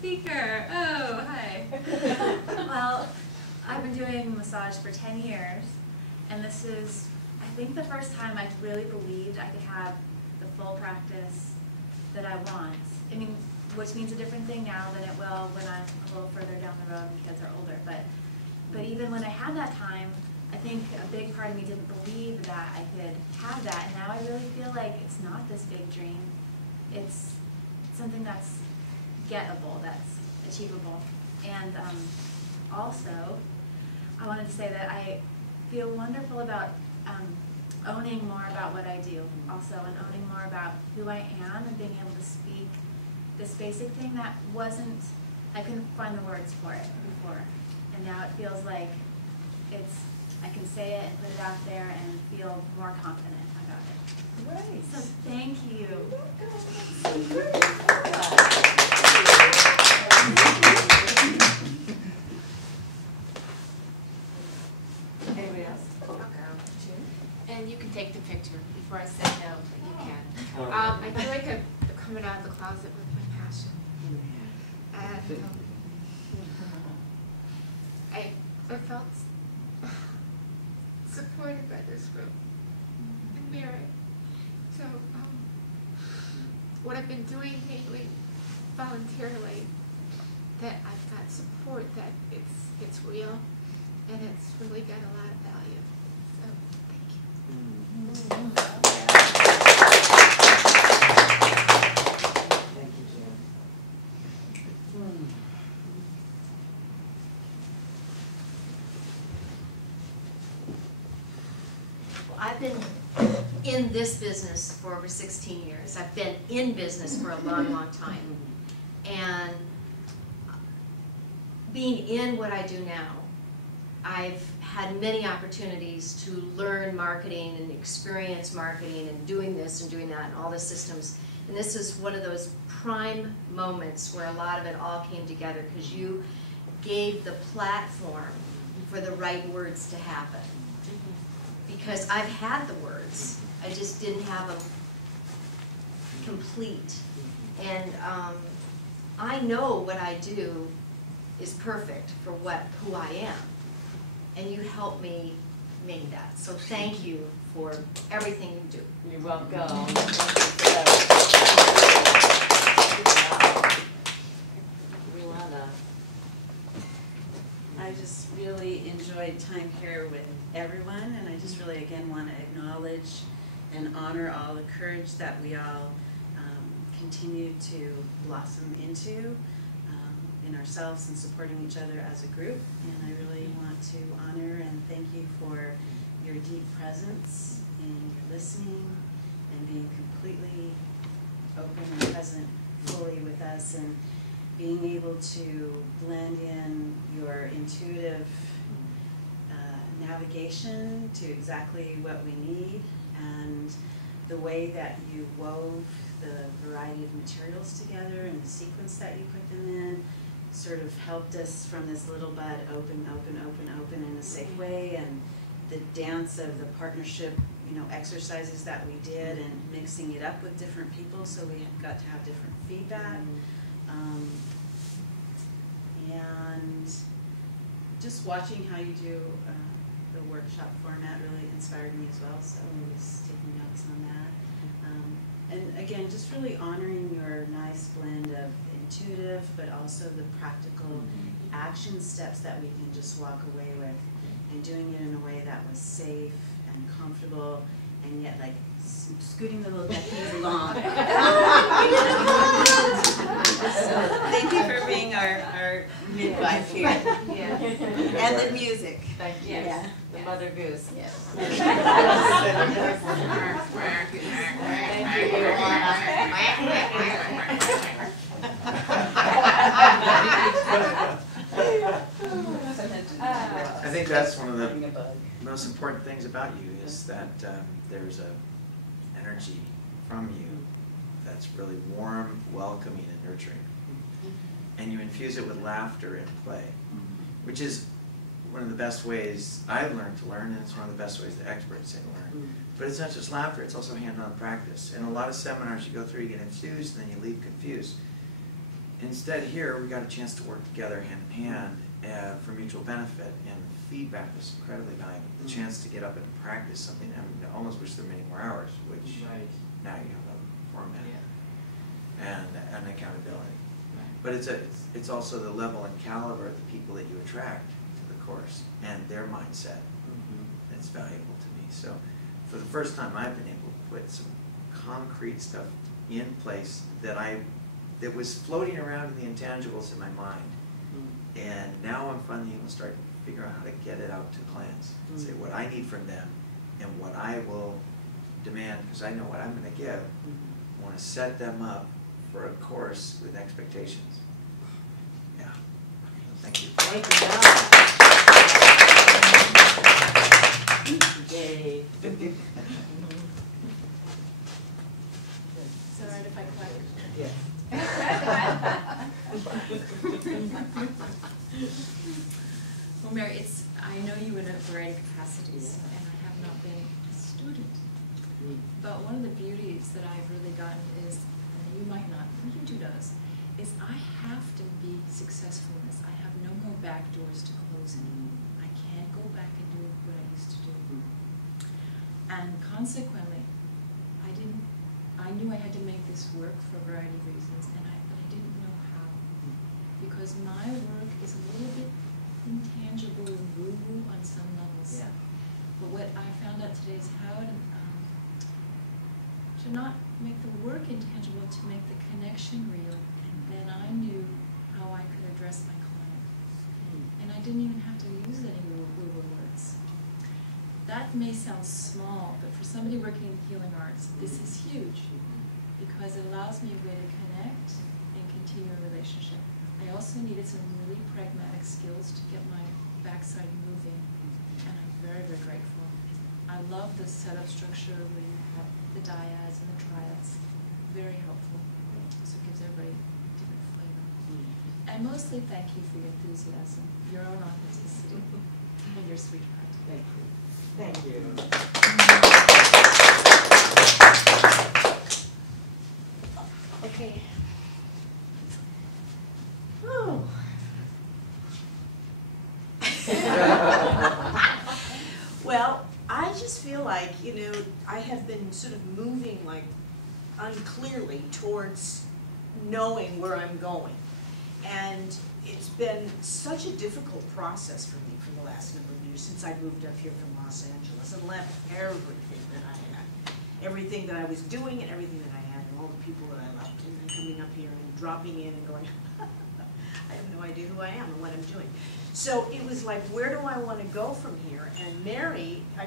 speaker. Oh, hi. Well, I've been doing massage for 10 years, and this is, I think, the first time I really believed I could have the full practice that I want. I mean, which means a different thing now than it will when I'm a little further down the road and kids are older. But even when I had that time, I think a big part of me didn't believe that I could have that, and now I really feel like it's not this big dream. It's something that's gettable, that's achievable. And also, I wanted to say that I feel wonderful about owning more about what I do also, and owning more about who I am, and being able to speak this basic thing that wasn't, I couldn't find the words for it before. And now it feels like I can say it and put it out there and feel more confident about it. Right. So thank you. Anybody else? I'll go. And you can take the picture before I say no, but you can. I feel like I'm coming out of the closet with my passion. And I felt supported by this group and Mary. So what I've been doing mainly voluntarily, that I've got support, that it's real, and it's really got a lot of value. So thank you. Thank you, Jan. Well, I've been in this business for over 16 years. I've been in business for a long, long time. And being in what I do now, I've had many opportunities to learn marketing and experience marketing and doing this and doing that and all the systems. And this is one of those prime moments where a lot of it all came together, because you gave the platform for the right words to happen. Because I've had the words, I just didn't have them complete. And I know what I do is perfect for who I am. And you helped me make that. So thank you for everything you do. You're welcome. I just really enjoyed time here with everyone, and I just really again want to acknowledge and honor all the courage that we all continue to blossom into in ourselves and supporting each other as a group. And I really want to honor and thank you for your deep presence and your listening and being completely open and present fully with us, and being able to blend in your intuitive navigation to exactly what we need, and the way that you wove the variety of materials together and the sequence that you put them in sort of helped us from this little bud open, open, open, open in a safe way, and the dance of the partnership, exercises that we did, and mixing it up with different people so we got to have different feedback. And just watching how you do the workshop format really inspired me as well, so I was taking notes on that. And again, just really honoring your nice blend of intuitive but also the practical action steps that we can just walk away with, and doing it in a way that was safe and comfortable, and yet like scooting the little duckies along. So thank you for being our midwife here. Yeah. And the music. Thank you. Yeah. The mother goose. Yes. Thank you, I think that's one of the most important things about you, is that there's an energy from you that's really warm, welcoming, and nurturing. And you infuse it with laughter and play, which is one of the best ways I've learned to learn, and it's one of the best ways the experts say to learn. But it's not just laughter, it's also hand-on practice. In a lot of seminars you go through, you get infused, and then you leave confused. Instead here, we got a chance to work together hand in hand for mutual benefit, and feedback was incredibly valuable. The chance to get up and practice something, I mean, I almost wish there were many more hours, which now you have a format and accountability. But it's also the level and caliber of the people that you attract to the course and their mindset that's valuable to me. So for the first time, I've been able to put some concrete stuff in place that was floating around in the intangibles in my mind. And now I'm finally able to start to figure out how to get it out to clients and say what I need from them and what I will demand, because I know what I'm going to give. I want to set them up for a course with expectations. Yeah. Thank you. Thank you. Yay. Is it all right if I clap? Yes. Well, Mary, I know you in a variety of capacities, and I have not been a student. But one of the beauties that I've really gotten is, and you might not, you do know this, is I have to be successful in this. I have no more back doors to close anymore. I can't go back and do what I used to do. And consequently, I knew I had to make this work for a variety of reasons, but I didn't know how. Because my work is a little bit intangible and woo-woo on some levels. Yeah. But what I found out today is how to not make the work intangible, to make the connection real. And then I knew how I could address my client. And I didn't even have to use any woo-woo words. That may sound small, but for somebody working in healing arts, this is huge, because it allows me a way to connect and continue a relationship. I also needed some really pragmatic skills to get my backside moving, and I'm very, very grateful. I love the setup structure where you have the dyads and the triads. Very helpful. So it gives everybody different flavor. And mostly thank you for your enthusiasm, your own authenticity, and your sweetheart. Thank you. Thank you. Okay. Oh. Well, I just feel like, I have been sort of moving like unclearly towards knowing where I'm going. And it's been such a difficult process for me for the last number of years since I moved up here from Los Angeles and left everything that I had. Everything that I was doing and everything that I had and all the people that I loved, and then coming up here and dropping in and going, I have no idea who I am and what I'm doing. So it was like, where do I want to go from here? And Mary, a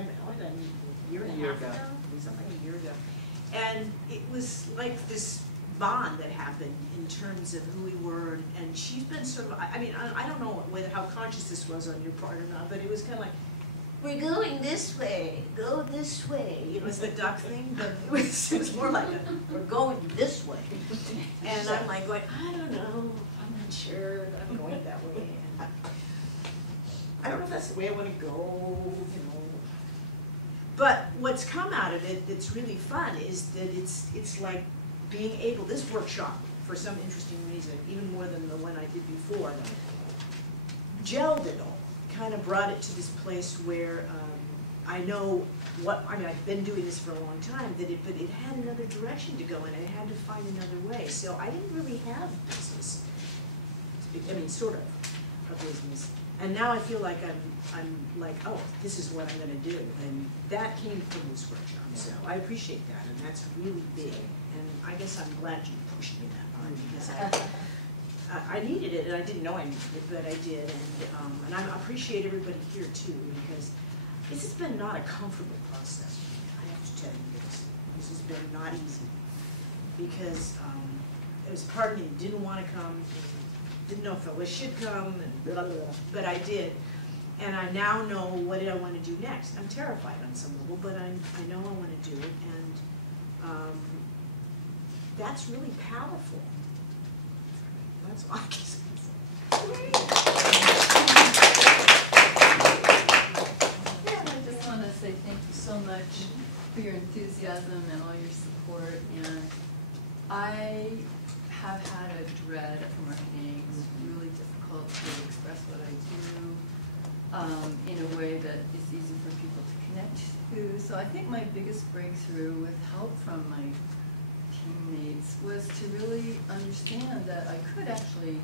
year and a half ago, something a year ago, and it was like this bond that happened in terms of who we were, and she's been sort of, I don't know how conscious this was on your part or not, but it was kind of like, we're going this way, go this way. It was the duck thing, but it was more like, we're going this way. And I'm like going, I don't know, I'm not sure that I'm going that way. And I don't know if that's the way I want to go, But what's come out of it that's really fun is that it's like being able, this workshop, for some interesting reason, even more than the one I did before, gelled it all, kind of brought it to this place where I know I've been doing this for a long time, but it had another direction to go in, and I had to find another way. So I didn't really have business, sort of a business. And now I feel like I'm like, oh, this is what I'm going to do. And that came from this workshop. So I appreciate that, and that's really big. And I guess I'm glad you pushed me that hard, because I needed it, and I didn't know I needed it, but I did. And I appreciate everybody here, too, because this has been not a comfortable process. I have to tell you this. This has been not easy, because there was part of me that didn't want to come, didn't know if I should come, and blah, blah, blah, but I did. And I now know what I want to do next. I'm terrified on some level, but I know I want to do it, and that's really powerful. That's all I can say. Yeah, and I just want to say thank you so much for your enthusiasm and all your support. And I have had a dread of marketing. It's really difficult to express what I do in a way that is easy for people to connect to. So I think my biggest breakthrough with help from my teammates was to really understand that I could actually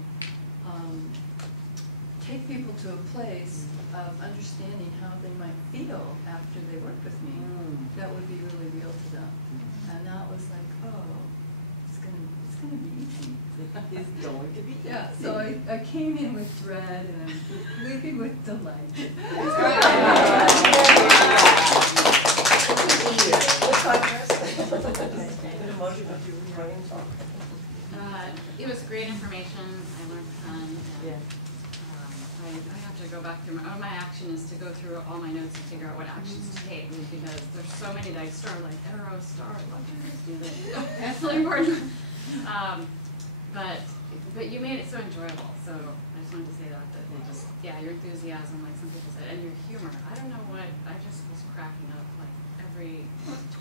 take people to a place of understanding how they might feel after they work with me. That would be really real to them. And that was like, oh, it's gonna be easy. It's going to be. Yeah, so I came in with dread and I'm leaving with delight. It was great information. I learned a ton. And, I have to go back through my action is to go through all my notes and figure out what actions to take, because there's so many that I start like arrow, star, what can I do that? That's really important. But you made it so enjoyable. So I just wanted to say that it just, your enthusiasm, like some people said, and your humor. I don't know what, I just was cracking up like every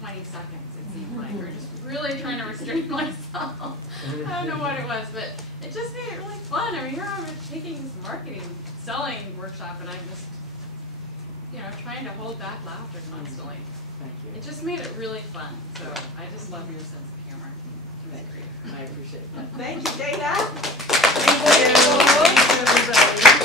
20 seconds it seemed like, or just really trying to restrain myself. I don't know what it was, but it just made it really fun. I mean, here I'm taking this marketing, selling workshop, and I'm just, trying to hold back laughter constantly. Thank you. It just made it really fun. So I just love your sense of humor. It was great. I appreciate that. Thank you, Dana. Thank you, everybody.